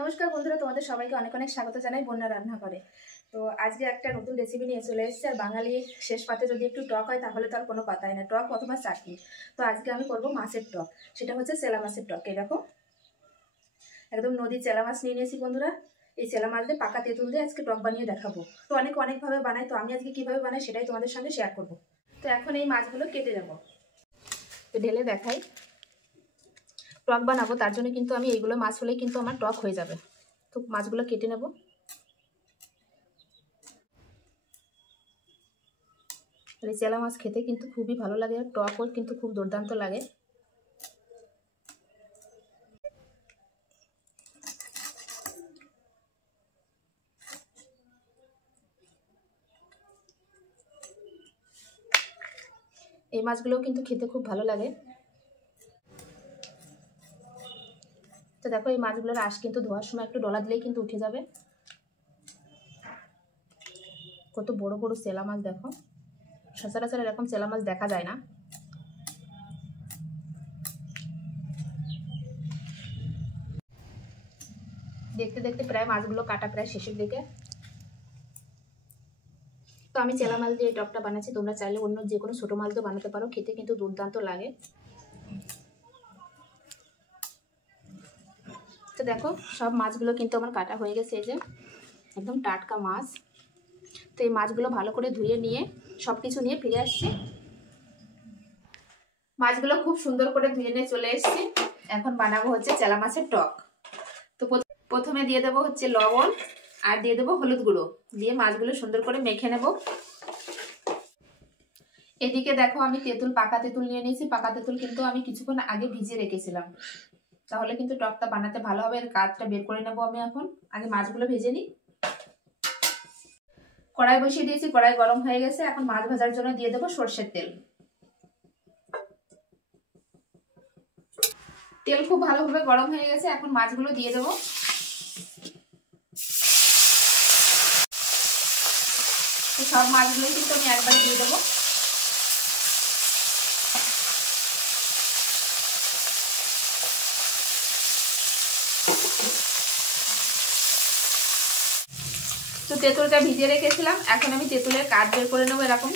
নমস্কার বন্ধুরা, তোমাদের সবাইকে অনেক অনেক স্বাগত জানাই বন্যা রান্না করে। তো আজকে একটা নতুন রেসিপি নিয়ে চলে এসেছি। আর বাঙালি শেষ পাতে যদি একটু টক হয় তাহলে তো আর কোনো কথাই না, টক অথবা চাটনি। তো আজকে আমি করব মাছের টক, সেটা হচ্ছে চেলা মাছের টক। এই দেখো একদম নদীর চেলা মাছ নিয়ে নিয়েছি বন্ধুরা। এই চেলা মাছ দিয়ে পাকা তেঁতুল দিয়ে আজকে টক বানিয়ে দেখাবো। তো অনেকভাবে বানাই, তো আমি আজকে কীভাবে বানাই সেটাই তোমাদের সঙ্গে শেয়ার করব। তো এখন এই মাছগুলো কেটে নেব, তো ঢেলে দেখাই। টক বানাবো তার জন্য কিন্তু আমি এইগুলো মাছ হলেই কিন্তু আমার টক হয়ে যাবে। তো মাছগুলো কেটে নেব। এই চেলা মাছ খেতে কিন্তু খুবই ভালো লাগে, আর টকও কিন্তু খুব দুর্দান্ত লাগে। এই মাছগুলোও কিন্তু খেতে খুব ভালো লাগে। তো দেখো এই মাছগুলোর আঁশ কিন্তু ধোয়ার সময় একটু ডলা দিলেই কিন্তু উঠে যাবে। কত বড় বড় চেলা মাছ দেখো, সচরাচর এরকম চেলা মাছ দেখা যায় না। দেখতে দেখতে প্রায় মাছগুলো কাটা প্রায় শেষের দিকে। তো আমি চেলা মাছ দিয়ে এই টকটা বানাচ্ছি, তোমরা চাইলে অন্য যে কোনো ছোটো মাছ দিয়ে বানাতে পারো, খেতে কিন্তু দুর্দান্ত লাগে। তো দেখো সব মাছগুলো কিন্তু আমার কাটা হয়ে গেছে, এই যে একদম টাটকা মাছ। তো এই মাছগুলো ভালো করে ধুয়ে নিয়ে সব কিছু নিয়ে ফিরে আসছি। মাছগুলো খুব সুন্দর করে ধুয়ে নিয়ে চলে এসেছি। এখন বানাবো হচ্ছে চেলা মাছের টক। তো প্রথমে দিয়ে দেবো হচ্ছে লবণ, আর দিয়ে দেবো হলুদ গুঁড়ো, দিয়ে মাছগুলো সুন্দর করে মেখে নেব। এদিকে দেখো আমি পাকা তেঁতুল নিয়ে নিয়েছি। পাকা তেঁতুল কিন্তু আমি কিছুক্ষণ আগে ভিজিয়ে রেখেছিলাম, তাহলে কিন্তু টকটা বানাতে ভালো হবে। এর কাঠটা বের করে নেবো আমি এখন। আগে মাছগুলো ভেজে নিই। কড়াই বসিয়ে দিয়েছি, কড়াই গরম হয়ে গেছে। এখন মাছ ভাজার জন্য দিয়ে দেবো সর্ষের তেল। তেল খুব ভালোভাবে গরম হয়ে গেছে, এখন মাছগুলো দিয়ে দেবো। সব মাছগুলোই কিন্তু আমি একবারে দিয়ে দেবো। তো তেঁতুলটা ভিজিয়ে রেখেছিলাম, এখন আমি তেঁতুলের কাঠ বের করে নেবো এরকম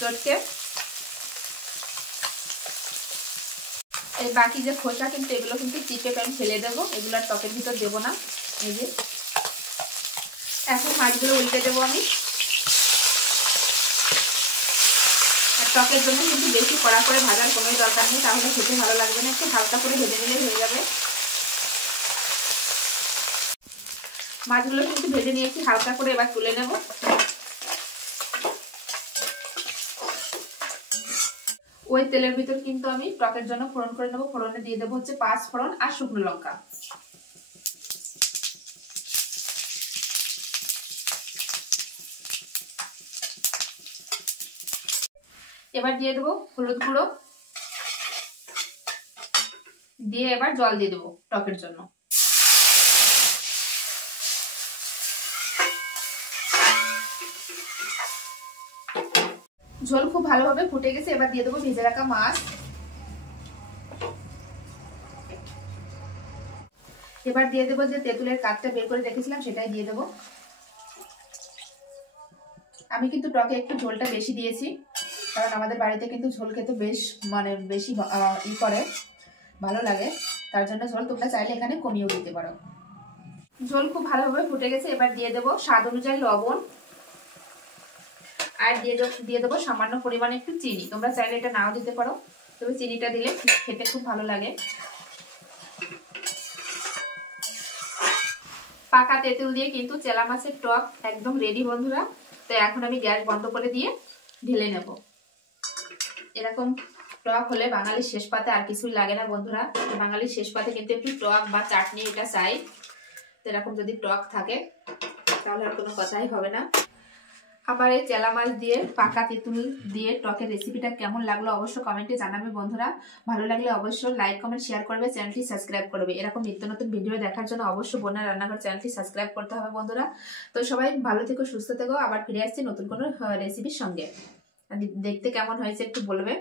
চটকে। এই বাকি যে খোসা কিন্তু এগুলো কিন্তু চিপে আমি ফেলে দেবো, এগুলো আর টকের ভিতর দেবো না। এই যে এখন মাছগুলো উল্টে দেবো আমি। আর টকের জন্য কিন্তু বেশি কড়া করে ভাজার কোনো দরকার নেই, তাহলে খেতে ভালো লাগবে না। একটু হালকা করে ভেজে নিলে হয়ে যাবে। মাছগুলো কিন্তু ভেজে নিয়েছি হালকা করে, এবার তুলে নেব। ওই তেলের ভিতর কিন্তু আমি টকের জন্য ফোড়ন করে নেবো। ফোড়নে দিয়ে দেবো হচ্ছে 5 ফোড়ন আর শুকনো লঙ্কা। এবার দিয়ে দেবো হলুদ গুঁড়ো, দিয়ে এবার জল দিয়ে দেবো টকের জন্য। ঝোল খুব ভালোভাবে ফুটে গেছে, এবার দিয়ে দেবো ভেজে রাখা মাছ। এবার দিয়ে দেবো যে তেঁতুলের কাঠটা বের করে রেখেছিলাম সেটাই দিয়ে দেবো। আমি কিন্তু টকে একটু ঝোলটা বেশি দিয়েছি, কারণ আমাদের বাড়িতে কিন্তু ঝোল খেতে বেশি করে ভালো লাগে, তার জন্য ঝোল তোমরা চাইলে এখানে কমিয়েও দিতে পারো। ঝোল খুব ভালোভাবে ফুটে গেছে, এবার দিয়ে দেবো স্বাদ অনুযায়ী লবণ, আর দিয়ে দেবো সামান্য পরিমাণে একটু চিনি। তোমরা চাইলে এটা নাও দিতে পারো, তবে চিনিটা দিলে খেতে খুব ভালো লাগে। পাকা তেঁতুল দিয়ে কিন্তু চেলা মাছের টক একদম রেডি বন্ধুরা। তো এখন আমি গ্যাস বন্ধ করে দিয়ে ঢেলে নেব। এরকম টক হলে বাঙালির শেষ পাতে আর কিছুই লাগে না বন্ধুরা। বাঙালির শেষ পাতে কিন্তু একটু টক বা চাটনি এটা চাই। তো এরকম যদি টক থাকে তাহলে আর কোনো কথাই হবে না। আবার এই চেলা মাছ দিয়ে পাকা তেঁতুল দিয়ে টকের রেসিপিটা কেমন লাগলো অবশ্যই কমেন্টে জানাবে বন্ধুরা। ভালো লাগলে অবশ্যই লাইক কমেন্ট শেয়ার করবে, চ্যানেলটি সাবস্ক্রাইব করবে। এরকম নিত্য নতুন ভিডিও দেখার জন্য অবশ্যই বন্যা রান্নাঘর চ্যানেলটি সাবস্ক্রাইব করতে হবে বন্ধুরা। তো সবাই ভালো থেকো, সুস্থ থেকো। আবার ফিরে আসছি নতুন কোনো রেসিপির সঙ্গে। দেখতে কেমন হয়েছে একটু বলবে।